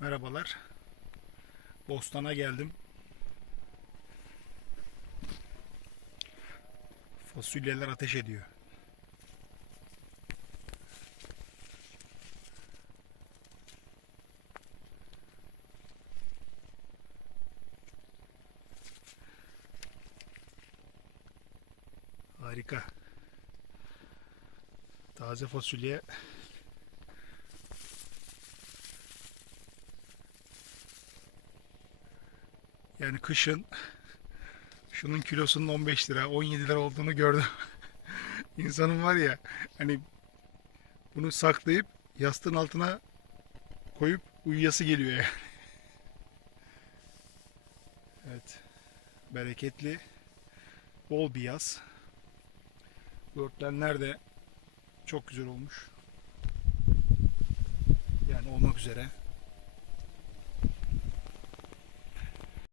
Merhabalar. Bostan'a geldim. Fasulyeler ateş ediyor. Harika. Taze fasulye Yani kışın şunun kilosunun 15 lira, 17 lira olduğunu gördüm. İnsanın var ya hani bunu saklayıp yastığın altına koyup uyuyası geliyor yani. Evet. Bereketli. Bol bir yaz. Börtlenler de çok güzel olmuş. Yani olmak üzere.